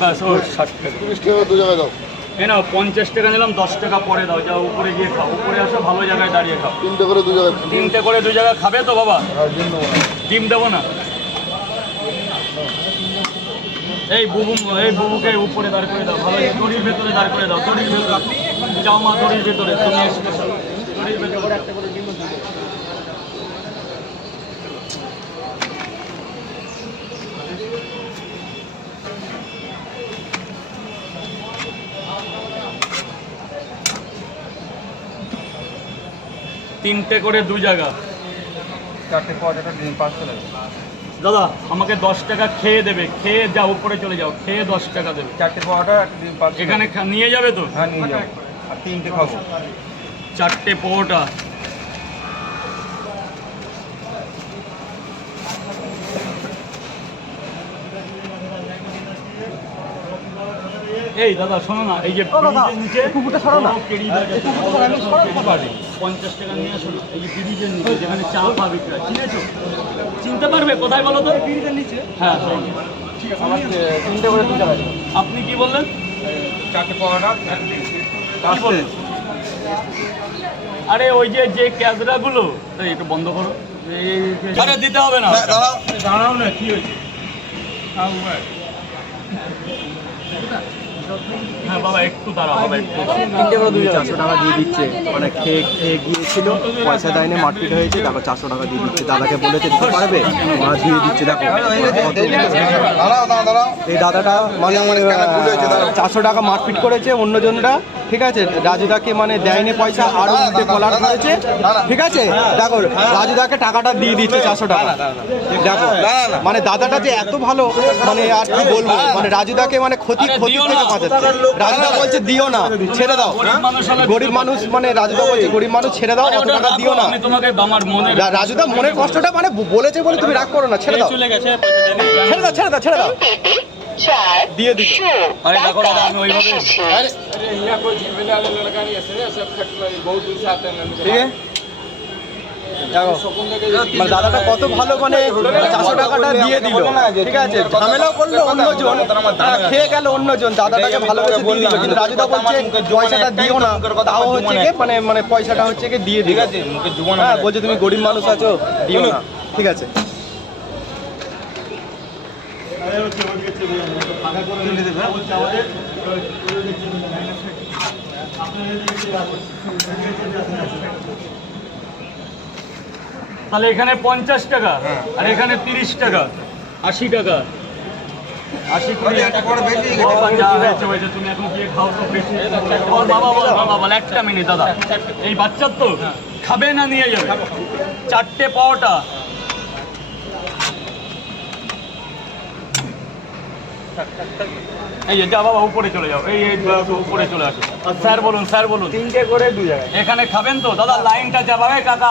বাস ও 60 টাকা 30 টাকা দু জায়গায় দাও। এই নাও 50 টাকা নিলাম, 10 টাকা পরে দাও। যাও উপরে গিয়ে খাও, উপরে আসো, ভালো জায়গায় দাঁড়িয়ে খাও। 3টে করে দু জায়গায়। 3টে করে 2 জায়গায় খাবে তো বাবা? আর ডিম দেবো না। ডিম দেবো না। এই বুবুকে উপরে দাঁড় করে দাও, ভালো দড়ির ভেতরে দাঁড় করে দাও। দড়ির ভেতরে যাও মা, দড়ির ভেতরে তুমি দড়ির ভেতরে একটা করে ডিম দিও। তিনটে করে 2 জায়গা। 4টে পাওয়া যাবে, ডিম 500 টাকা। দাদা আমাকে 10 টাকা খেয়ে দেবে, খেয়ে যাও উপরে চলে যাও, খেয়ে 10 টাকা দেবে। 4টে পাওয়াটা, একটা ডিম 500। এখানে নিয়ে যাবে তো? হ্যাঁ নিয়ে যাও। আর 3টে খাবো। 4টে পরোটা। এই দাদা শোনো না, এই যে ব্রিজের নিচে কুকুরটা সরো না, 50 টাকা নিয়ে আসো না। এই যে ব্রিজের নিচে যেখানে চা পা বিক্রি হয়, চিনেছো? চিনতে পারবে কোথায় বলো তো? ব্রিজের নিচে। হ্যাঁ ঠিক আছে, আমার 3টে করে 2 জায়গায়। আপনি কি বললেন? 4টে পাওয়াটা, কি বললেন? আরে ওই যে ক্যামেরাগুলো একটু বন্ধ করো। আরে দিতে হবে না, দাঁড়াও না, কি হয়েছে? হ্যাঁ বাবা একটু দাঁড়াও, বাবা একটু দাঁড়াও। 3টে করে 400 টাকা দিয়ে দিচ্ছে। মানে খেয়ে গিয়েছিল, পয়সা দেয়নি, মারপিট হয়েছে, তারপর 400 টাকা দিয়ে দিচ্ছে। দাদাকে বলেছে দিতে পারবে, ওরা দিয়ে দিচ্ছে। দেখো এই দাদাটা মানে 400 টাকা মারপিট করেছে অন্যজনরা, ঠিক আছে? রাজুদাকে মানে দেয়নি পয়সা, আরও উল্টে কলার করেছে, ঠিক আছে? দেখো রাজুদাকে টাকাটা দিয়ে দিচ্ছে 400 টাকা। দেখো মানে দাদাটা যে এত ভালো, মানে আর কি বলবো, মানে রাজুদাকে মানে ক্ষতি থেকে বাঁচাচ্ছে। রাজুদা বলছে দিও না, ছেড়ে দাও। গরিব মানুষ, মানে রাজুদা বলছে গরিব মানুষ, ছেড়ে দাও, অত টাকা দিও না। রাজুদা মনের কষ্টটা মানে বলেছে বলে তুমি রাগ করো না, ছেড়ে দাও, ছেড়ে দাও দিয়ে দিল। আরে দেখো দাদা, আমি ওইভাবে ঠিক আছে? দেখো মানে দাদাটা কত ভালো, মানে 400 টাকাটা দিয়ে দিল, ঠিক আছে? ঝামেলাও করলো অন্যজন, খেয়ে গেল অন্যজন, দাদাটাকে ভালোবেসে দিয়ে দিল। কিন্তু রাজুদা বলছে পয়সাটা দিও না, তাও হচ্ছে কি মানে পয়সাটা হচ্ছে কি দিয়ে দিল। হ্যাঁ বলছে তুমি গরিব মানুষ আছো, দিও না, ঠিক আছে? তাহলে এখানে 50 টাকা আর এখানে 30 টাকা, 80 টাকা। 80 করে যা হয়েছে হয়েছে, তুমি এখন গিয়ে খাও তো বেশি। বল বাবা বল, একটা মিনিট দাদা, এই বাচ্চার তো খাবে না, নিয়ে যাবে। 4টে পাওয়াটা। এই যে যা বাবা উপরে চলে যাও, এই উপরে চলে আসো। স্যার বলুন 3টে করে 2 জায়গায়। এখানে খাবেন তো দাদা? লাইনটা যাবে কাকা।